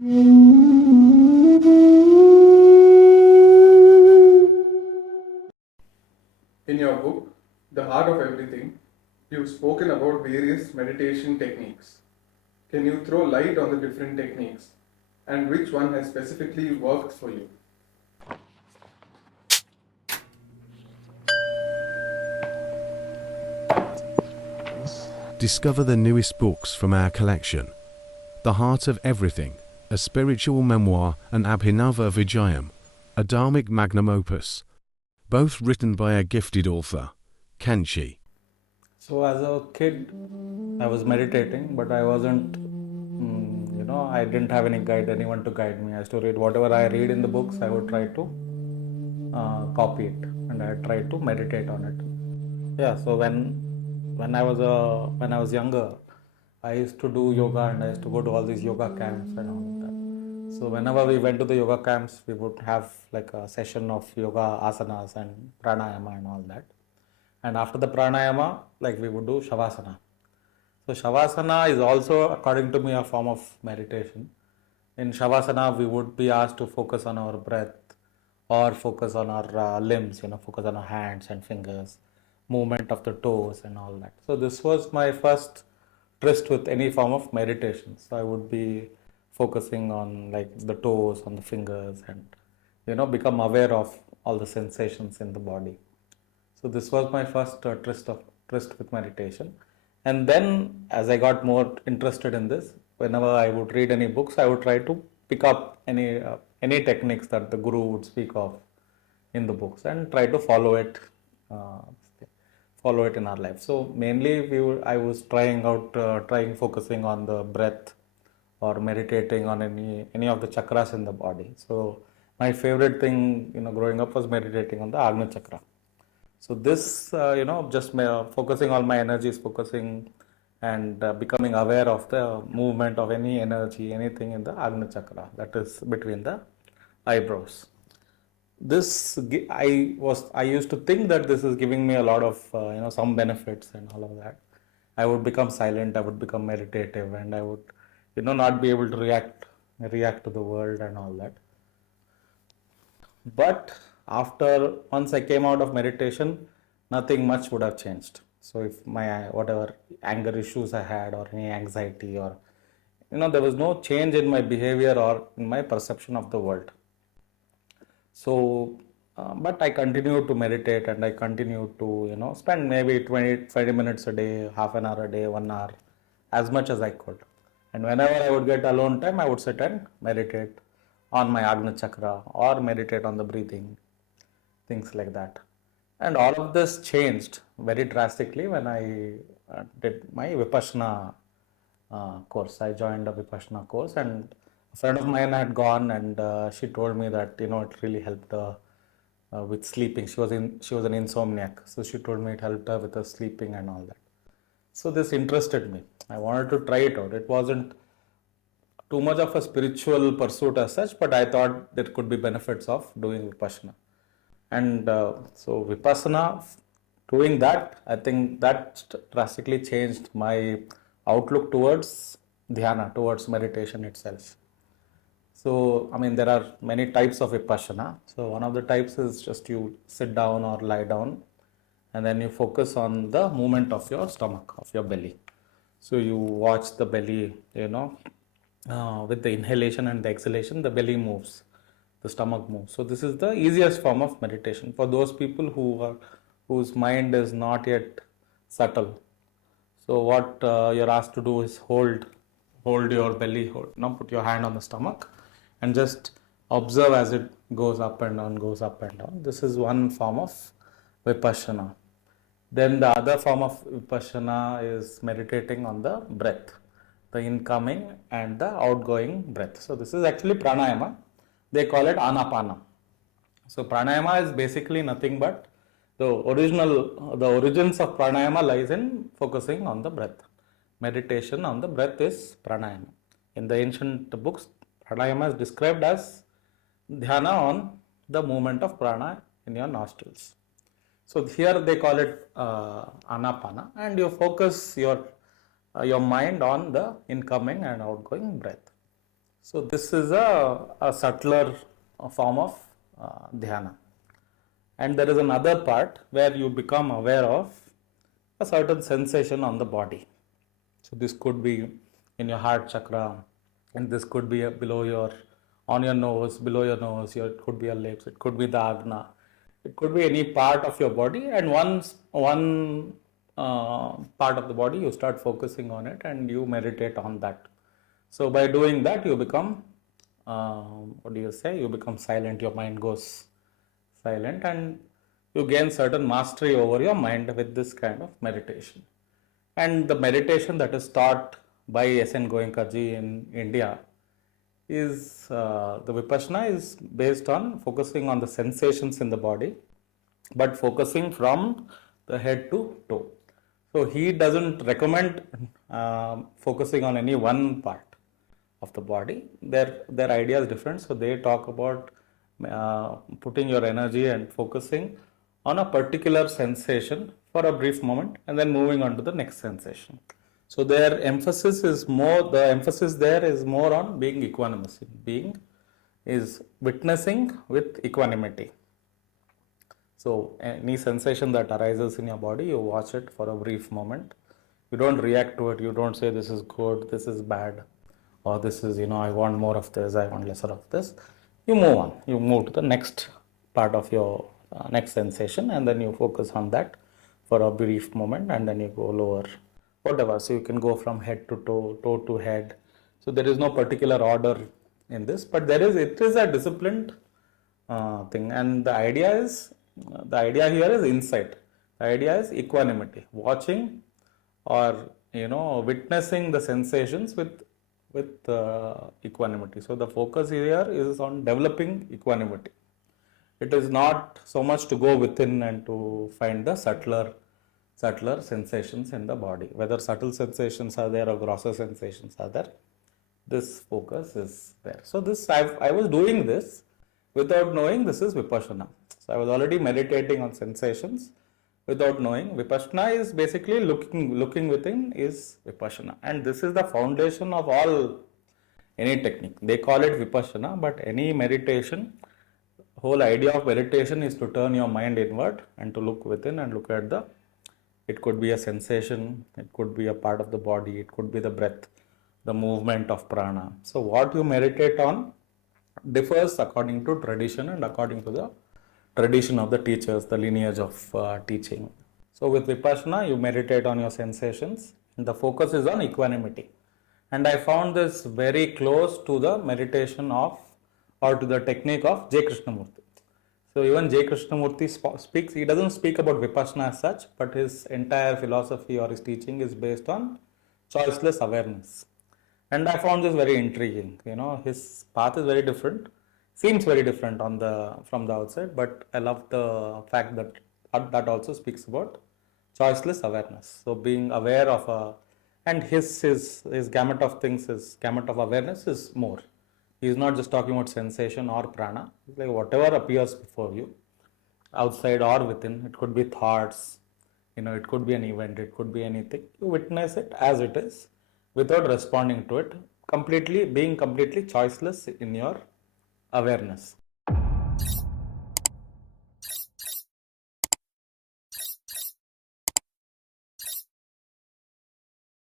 In your book, The Heart of Everything, you've spoken about various meditation techniques. Can you throw light on the different techniques and which one has specifically worked for you? Discover the newest books from our collection. The Heart of Everything, a spiritual memoir, and Abhinava Vijayam, a dharmic magnum opus, both written by a gifted author, Kanchi. So as a kid, I was meditating, but I wasn't, I didn't have anyone to guide me. I used to read whatever I read in the books. I would try to copy it, and I tried to meditate on it. Yeah. So when I was younger, I used to do yoga, and I used to go to all these yoga camps and all of that. So whenever we went to the yoga camps, we would have like a session of yoga asanas and pranayama and all that. And after the pranayama, like we would do shavasana. So shavasana is also, according to me, a form of meditation. In shavasana, we would be asked to focus on our breath or focus on our limbs, focus on our hands and fingers, movement of the toes and all that. So this was my first tryst with any form of meditation. So I would be focusing on like the toes, on the fingers, and become aware of all the sensations in the body. So this was my first tryst with meditation. And then as I got more interested in this, whenever I would read any books, I would try to pick up any techniques that the guru would speak of in the books and try to uh, follow it in our life. So mainly I was trying focusing on the breath or meditating on any of the chakras in the body. So my favorite thing, growing up was meditating on the Agnya chakra. So this, just focusing all my energies, focusing and becoming aware of the movement of any energy, anything in the Agnya chakra, that is between the eyebrows. I used to think that this is giving me a lot of some benefits and all of that. I would become silent, I would become meditative, and I would not be able to react to the world and all that. But after once I came out of meditation, nothing much would have changed. So if my whatever anger issues I had or any anxiety or there was no change in my behavior or in my perception of the world. So, but I continued to meditate and I continued to, spend maybe 20 minutes a day, half an hour a day, 1 hour, as much as I could. And whenever I would get alone time, I would sit and meditate on my Agnya chakra or meditate on the breathing, things like that. And all of this changed very drastically when I did my Vipassana course. I joined a Vipassana course, and a friend of mine had gone, and she told me that it really helped with sleeping. She was an insomniac, so she told me it helped her with her sleeping and all that. So this interested me. I wanted to try it out. It wasn't too much of a spiritual pursuit as such, but I thought there could be benefits of doing Vipassana. And so Vipassana, doing that, I think that drastically changed my outlook towards dhyana, towards meditation itself. So, I mean, there are many types of Vipassana. So, one of the types is just you sit down or lie down and then you focus on the movement of your stomach, of your belly. So, you watch the belly, with the inhalation and the exhalation, the belly moves, the stomach moves. So, this is the easiest form of meditation for those people whose mind is not yet subtle. So, what you're asked to do is hold your belly, put your hand on the stomach and just observe as it goes up and down, goes up and down. This is one form of Vipassana. Then the other form of Vipassana is meditating on the breath, the incoming and the outgoing breath. So this is actually pranayama. They call it anapana. So pranayama is basically nothing but the origins of pranayama lies in focusing on the breath. Meditation on the breath is pranayama. In the ancient books, pranayama is described as dhyana on the movement of prana in your nostrils. So here they call it anapana, and you focus your mind on the incoming and outgoing breath. So this is a subtler form of dhyana. And there is another part where you become aware of a certain sensation on the body. So this could be in your heart chakra, and this could be below your, on your nose, below your nose. It could be your lips. It could be the agna. It could be any part of your body, and one part of the body you start focusing on it, and you meditate on that. So by doing that, you become what do you say? You become silent. Your mind goes silent, and you gain certain mastery over your mind with this kind of meditation. And the meditation that is taught by S.N. Goenkaji in India is the Vipassana is based on focusing on the sensations in the body, but focusing from the head to toe. So he doesn't recommend focusing on any one part of the body. Their idea is different. So they talk about putting your energy and focusing on a particular sensation for a brief moment and then moving on to the next sensation. So their emphasis is more, the emphasis there is more on being equanimous. Being is witnessing with equanimity. So any sensation that arises in your body, you watch it for a brief moment. You don't react to it. You don't say this is good, this is bad, or this is, I want more of this, I want lesser of this. You move on. You move to the next part of your next sensation, and then you focus on that for a brief moment, and then you go lower, whatever. So you can go from head to toe, toe to head. So there is no particular order in this, but it is a disciplined thing. And the idea here is insight. The idea is equanimity, watching or witnessing the sensations with equanimity. So the focus here is on developing equanimity. It is not so much to go within and to find the subtler sensations in the body. Whether subtle sensations are there or grosser sensations are there, this focus is there. So I was doing this without knowing this is Vipassana. So I was already meditating on sensations without knowing. Vipassana is basically looking within is Vipassana, and this is the foundation of any technique. They call it Vipassana, but any meditation, whole idea of meditation is to turn your mind inward and to look within and look at it could be a sensation, it could be a part of the body, it could be the breath, the movement of prana. So what you meditate on differs according to tradition and according to the tradition of the teachers, the lineage of teaching. So with Vipassana, you meditate on your sensations, and the focus is on equanimity. And I found this very close to the meditation or to the technique of J. Krishnamurti. So even J. Krishnamurti speaks, he doesn't speak about Vipassana as such, but his entire philosophy or his teaching is based on choiceless awareness. And I found this very intriguing. His path is very different, seems very different from the outside, but I love the fact that also speaks about choiceless awareness. So being aware of and his gamut of things, his gamut of awareness is more. He is not just talking about sensation or prana. It's like whatever appears before you, outside or within. It could be thoughts, it could be an event, it could be anything. You witness it as it is without responding to it, being completely choiceless in your awareness.